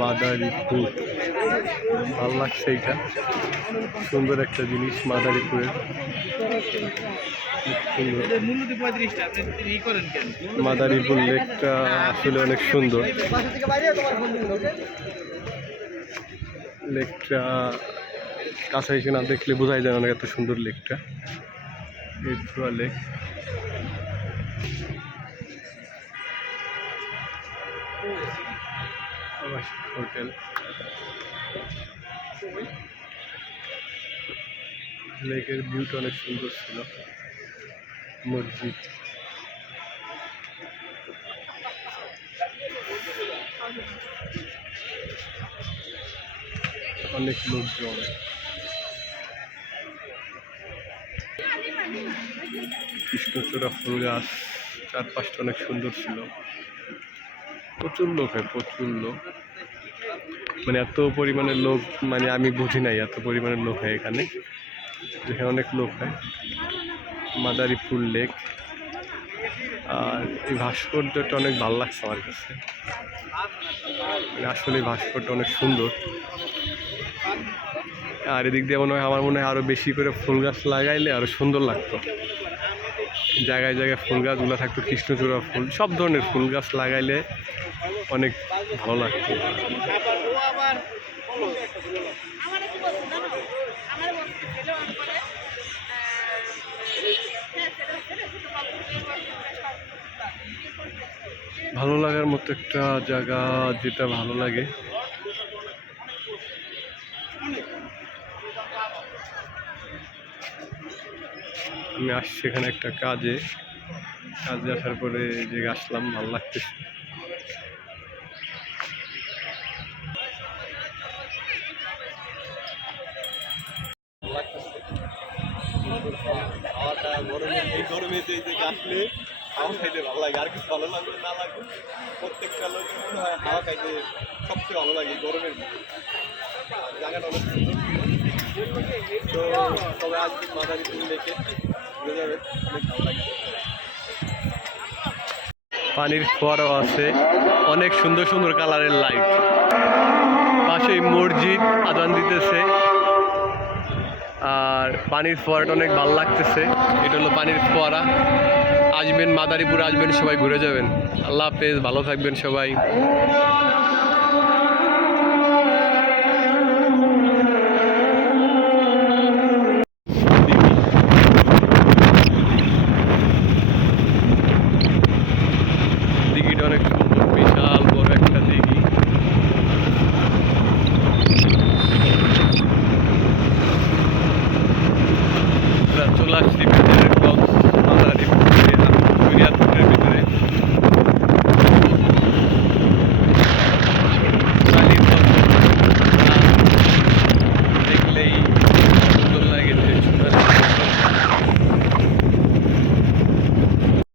মাদারীপুর ভালো লাগছে, এটা সুন্দর একটা জিনিস। মাদারীপুরের মাদারীপুর লেকটা আসলে অনেক সুন্দর। লেকটা কাছে এসে না দেখলে বোঝাই যায় না এত সুন্দর লেকটা। এটুয়া লেক হোটেল, লেকের ভিউটা অনেক সুন্দর ছিল। মসজিদ, অনেক লোকজন। কৃষ্ণচূড়া ফুল গাছ, চারপাশটা অনেক সুন্দর ছিল। প্রচুর লোক হয়, প্রচুর লোক, মানে এত পরিমাণের লোক, মানে আমি বুঝি নাই এত পরিমাণের লোক হয় এখানে। যেখানে অনেক লোক হয়। মাদারীপুর লেক, আর এই ভাস্কর্যটা অনেক ভালো লাগছে আমার কাছে। আসলে ভাস্কর্যটা অনেক সুন্দর। আর এদিক দিয়ে আমার মনে হয় আরো বেশি করে ফুল গাছ লাগাইলে আরো সুন্দর লাগতো। জায়গায় জায়গায় ফুল গাছগুলো থাকতো, কৃষ্ণচূড়া ফুল, সব ধরনের ফুল গাছ লাগাইলে অনেক ভালো লাগতো। ভালো লাগার মতো একটা জায়গা, যেটা ভালো লাগে। আমি আসছি এখানে একটা কাজে আসার পরে যে আসলাম, ভালো লাগতেছে। এই গরমে আসলে হাওয়া খাইতে ভালো লাগে, আর কিছু ভালো লাগবে না লাগবে। প্রত্যেকটা লোকের মনে হয় হাওয়া খাইতে সবচেয়ে ভালো লাগে গরমের জায়গাটা অনেক সুন্দর। তো সবাই আসবে মাদারীপুর লেকে, ঘুরে যাবে, অনেক ভালো লাগে। পানির ফোয়ারাও আছে, অনেক সুন্দর সুন্দর কালারের লাইট। পাশেই মসজিদ, আজান দিতেছে। আর পানির ফোয়ারাটা অনেক ভালো লাগতেছে। এটা হলো পানির ফোয়ারা। আসবেন মাদারীপুর, আসবেন সবাই, ঘুরে যাবেন। আল্লাহ হাফেজ, ভালো থাকবেন সবাই।